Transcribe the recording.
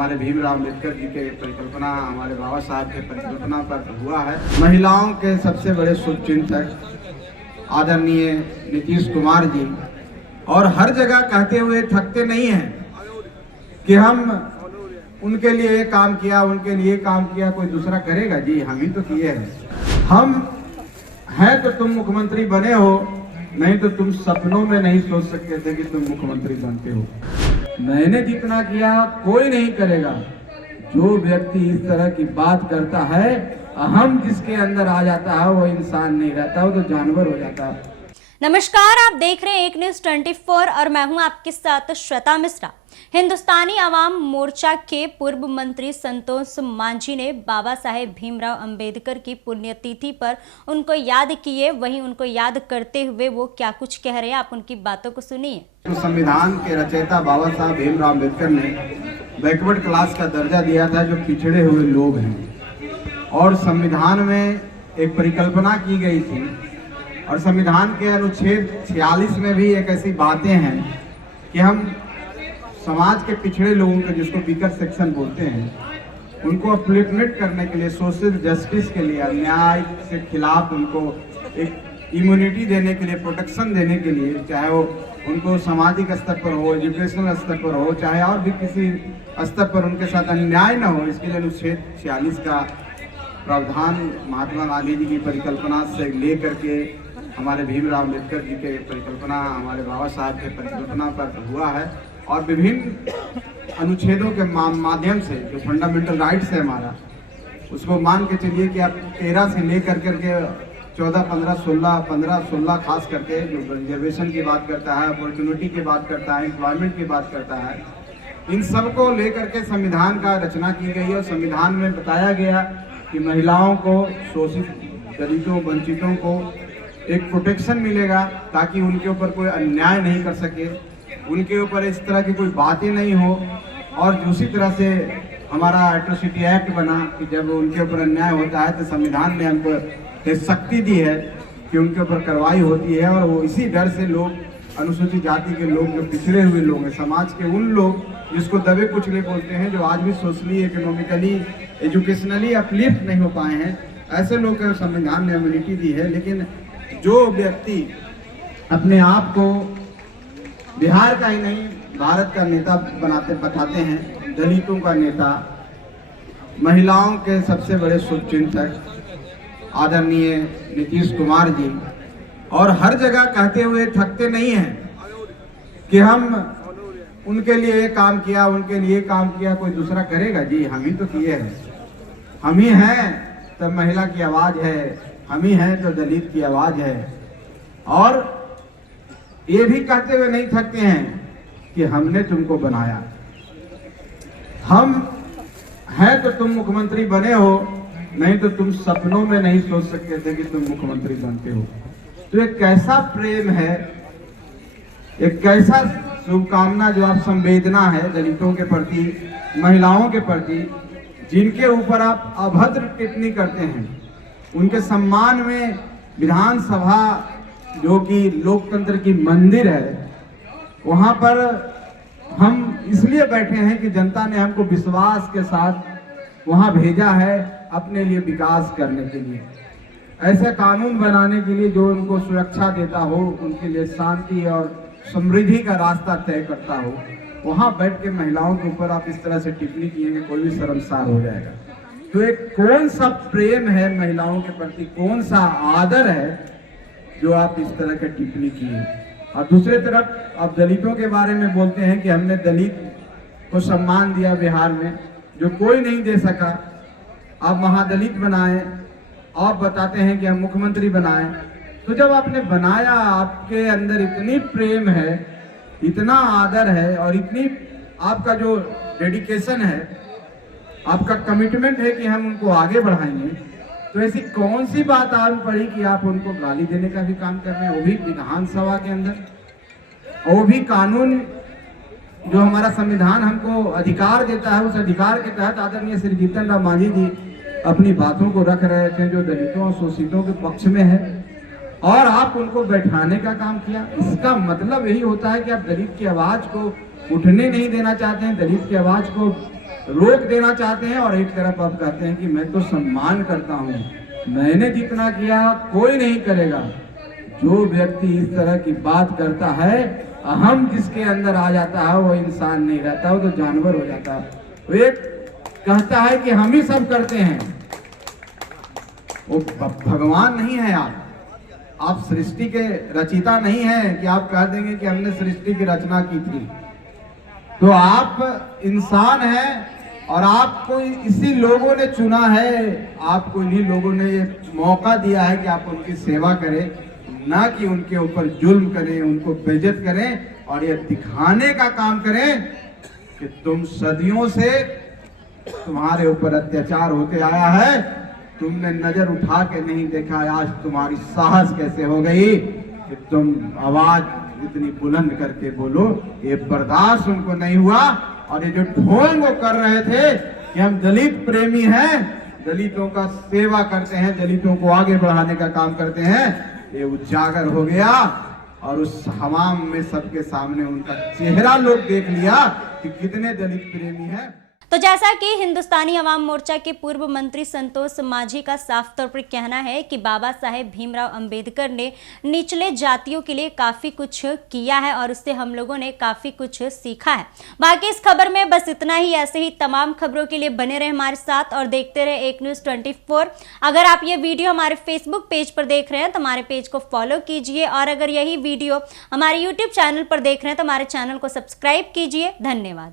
हमारे भीमराव अम्बेडकर जी के परिकल्पना, हमारे बाबा साहब के परिकल्पना पर हुआ है। महिलाओं के सबसे बड़े शुभचिंतक आदरणीय नीतीश कुमार जी, और हर जगह कहते हुए थकते नहीं हैं कि हम उनके लिए ये काम किया, उनके लिए काम किया, कोई दूसरा करेगा। जी हम ही तो किए हैं। हम हैं तो तुम मुख्यमंत्री बने हो, नहीं तो तुम सपनों में नहीं सोच सकते थे कि तुम मुख्यमंत्री बनते हो। मैंने जितना किया कोई नहीं करेगा। जो व्यक्ति इस तरह की बात करता है, अहम जिसके अंदर आ जाता है, वो इंसान नहीं रहता, वो तो जानवर हो जाता है। नमस्कार, आप देख रहे हैं एक न्यूज 24 और मैं हूं आपके साथ श्वेता मिश्रा। हिंदुस्तानी आवाम मोर्चा के पूर्व मंत्री संतोष मांझी ने बाबा साहेब भीमराव अंबेडकर की पुण्यतिथि पर उनको याद किए। वहीं उनको याद करते हुए वो क्या कुछ कह रहे हैं, आप उनकी बातों को सुनिए। तो संविधान के रचयिता बाबा साहब भीमराव अम्बेडकर ने बैकवर्ड क्लास का दर्जा दिया था, जो पिछड़े हुए लोग हैं, और संविधान में एक परिकल्पना की गई थी, और संविधान के अनुच्छेद 46 में भी एक ऐसी बातें हैं कि हम समाज के पिछड़े लोगों के, जिसको वीकर सेक्शन बोलते हैं, उनको अपलिफ्टमेंट करने के लिए, सोशल जस्टिस के लिए, अन्याय के खिलाफ उनको एक इम्यूनिटी देने के लिए, प्रोटेक्शन देने के लिए, चाहे वो उनको सामाजिक स्तर पर हो, एजुकेशनल स्तर पर हो, चाहे और भी किसी स्तर पर उनके साथ अन्याय न हो, इसके लिए अनुच्छेद 46 का प्रावधान महात्मा गांधी जी की परिकल्पना से लेकर के हमारे भीमराव अम्बेडकर जी के परिकल्पना, हमारे बाबा साहब के परिकल्पना पर हुआ है। और विभिन्न अनुच्छेदों के माध्यम से जो फंडामेंटल राइट्स है हमारा, उसको मान के चलिए कि आप 13 से लेकर करके 14, 15, 16 खास करके जो रिजर्वेशन की बात करता है, अपॉर्चुनिटी की बात करता है, एम्प्लॉयमेंट की बात करता है, इन सब को लेकर के संविधान का रचना की गई है। और संविधान में बताया गया कि महिलाओं को, शोषित, दलितों, वंचितों को एक प्रोटेक्शन मिलेगा, ताकि उनके ऊपर कोई अन्याय नहीं कर सके, उनके ऊपर इस तरह की कोई बातें नहीं हो। और दूसरी तरह से हमारा एट्रोसिटी एक्ट बना कि जब उनके ऊपर अन्याय होता है तो संविधान ने हमको शक्ति दी है कि उनके ऊपर कार्रवाई होती है। और वो इसी डर से लोग, अनुसूचित जाति के लोग, जो पिछड़े हुए लोग हैं, समाज के उन लोग जिसको दबे कुचले बोलते हैं, जो आज भी सोशली, इकोनॉमिकली, एजुकेशनली अपलिफ्ट नहीं हो पाए हैं, ऐसे लोग को संविधान ने इम्यूनिटी दी है। लेकिन जो व्यक्ति अपने आप को बिहार का ही नहीं, भारत का नेता बताते हैं, दलितों का नेता, महिलाओं के सबसे बड़े शुभचिंतक आदरणीय नीतीश कुमार जी, और हर जगह कहते हुए थकते नहीं हैं कि हम उनके लिए ये काम किया, उनके लिए काम किया, कोई दूसरा करेगा। जी हम ही तो किए हैं। हम ही हैं तब महिला की आवाज है, हम ही हैं तो दलित की आवाज है। और ये भी कहते हुए नहीं थकते हैं कि हमने तुमको बनाया। हम हैं तो तुम मुख्यमंत्री बने हो, नहीं तो तुम सपनों में नहीं सोच सकते थे कि तुम मुख्यमंत्री बनते हो। तो एक कैसा प्रेम है, एक कैसा शुभकामना, जो आप संवेदना है दलितों के प्रति, महिलाओं के प्रति, जिनके ऊपर आप अभद्र टिप्पणी करते हैं, उनके सम्मान में विधानसभा, जो कि लोकतंत्र की मंदिर है, वहां पर हम इसलिए बैठे हैं कि जनता ने हमको विश्वास के साथ वहां भेजा है अपने लिए विकास करने के लिए, ऐसे कानून बनाने के लिए जो उनको सुरक्षा देता हो, उनके लिए शांति और समृद्धि का रास्ता तय करता हो। वहां बैठ के महिलाओं के ऊपर आप इस तरह से टिप्पणी किएंगे, कोई भी शर्मसार हो जाएगा। तो एक कौन सा प्रेम है महिलाओं के प्रति, कौन सा आदर है जो आप इस तरह के टिप्पणी किए। और दूसरे तरफ आप दलितों के बारे में बोलते हैं कि हमने दलित को सम्मान दिया बिहार में, जो कोई नहीं दे सका। आप महादलित बनाए, आप बताते हैं कि हम मुख्यमंत्री बनाए। तो जब आपने बनाया, आपके अंदर इतनी प्रेम है, इतना आदर है, और इतनी आपका जो डेडिकेशन है, आपका कमिटमेंट है कि हम उनको आगे बढ़ाएंगे, तो ऐसी कौन सी बात आन पड़ी कि आप उनको गाली देने का भी काम कर रहे हैं, वो भी विधानसभा के अंदर, वो भी कानून जो हमारा संविधान हमको अधिकार देता है, उस अधिकार के तहत आदरणीय श्री जीतन राम मांझी जी अपनी बातों को रख रहे थे, जो दलितों और शोषितों के पक्ष में है, और आप उनको बैठाने का काम किया। इसका मतलब यही होता है कि आप दलित की आवाज को उठने नहीं देना चाहते हैं, दलित की आवाज को रोक देना चाहते हैं और एक तरफ अब कहते हैं कि मैं तो सम्मान करता हूं, मैंने जितना किया कोई नहीं करेगा। जो व्यक्ति इस तरह की बात करता है, अहम जिसके अंदर आ जाता है, वो इंसान नहीं रहता, वो तो जानवर हो जाता है। वो एक कहता है कि हम ही सब करते हैं। वो भगवान नहीं है आप सृष्टि के रचिता नहीं हैं कि आप कह देंगे कि हमने सृष्टि की रचना की थी। तो आप इंसान हैं और आपको इसी लोगों ने चुना है, आपको इन्हीं लोगों ने ये मौका दिया है कि आप उनकी सेवा करें, ना कि उनके ऊपर जुल्म करें, उनको बेइज्जत करें और ये दिखाने का काम करें कि तुम सदियों से तुम्हारे ऊपर अत्याचार होते आया है, तुमने नजर उठा के नहीं देखा, आज तुम्हारी साहस कैसे हो गई कि तुम आवाज इतनी बुलंद करके बोलो। ये बर्दाश्त उनको नहीं हुआ और ये जो ढोंग वो कर रहे थे कि हम दलित प्रेमी हैं, दलितों का सेवा करते हैं, दलितों को आगे बढ़ाने का काम करते हैं, ये उजागर हो गया और उस हमाम में सबके सामने उनका चेहरा लोग देख लिया कि कितने दलित प्रेमी हैं। तो जैसा कि हिंदुस्तानी अवाम मोर्चा के पूर्व मंत्री संतोष मांझी का साफ तौर पर कहना है कि बाबा साहेब भीमराव अंबेडकर ने निचले जातियों के लिए काफी कुछ किया है और उससे हम लोगों ने काफी कुछ सीखा है। बाकी इस खबर में बस इतना ही। ऐसे ही तमाम खबरों के लिए बने रहे हमारे साथ और देखते रहे एक न्यूज़ 24। अगर आप ये वीडियो हमारे फेसबुक पेज पर देख रहे हैं तो हमारे पेज को फॉलो कीजिए और अगर यही वीडियो हमारे यूट्यूब चैनल पर देख रहे हैं तो हमारे चैनल को सब्सक्राइब कीजिए। धन्यवाद।